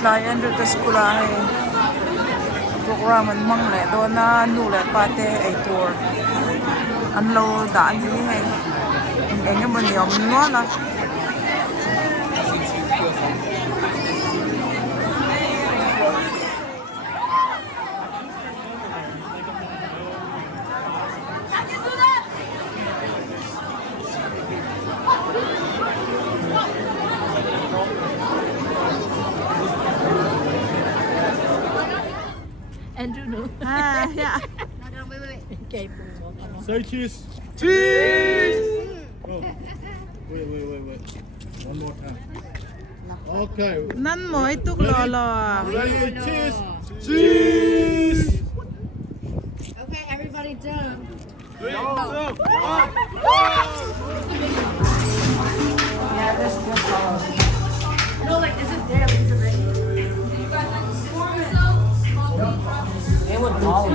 tlai Andrew ta skula hai program an mang le do na nu le pa te ai tur an lo da ni hai enge mon yom no na Andrew no. yeah. No, wait. Okay, Say cheese. Cheese. Oh. Wait. One more time. Okay. Nan moi tuk lo lo. Say cheese. Cheese. Okay, everybody jump. 3, 2, 1. Yeah, this No, like, is it there? Is it ready? They would all.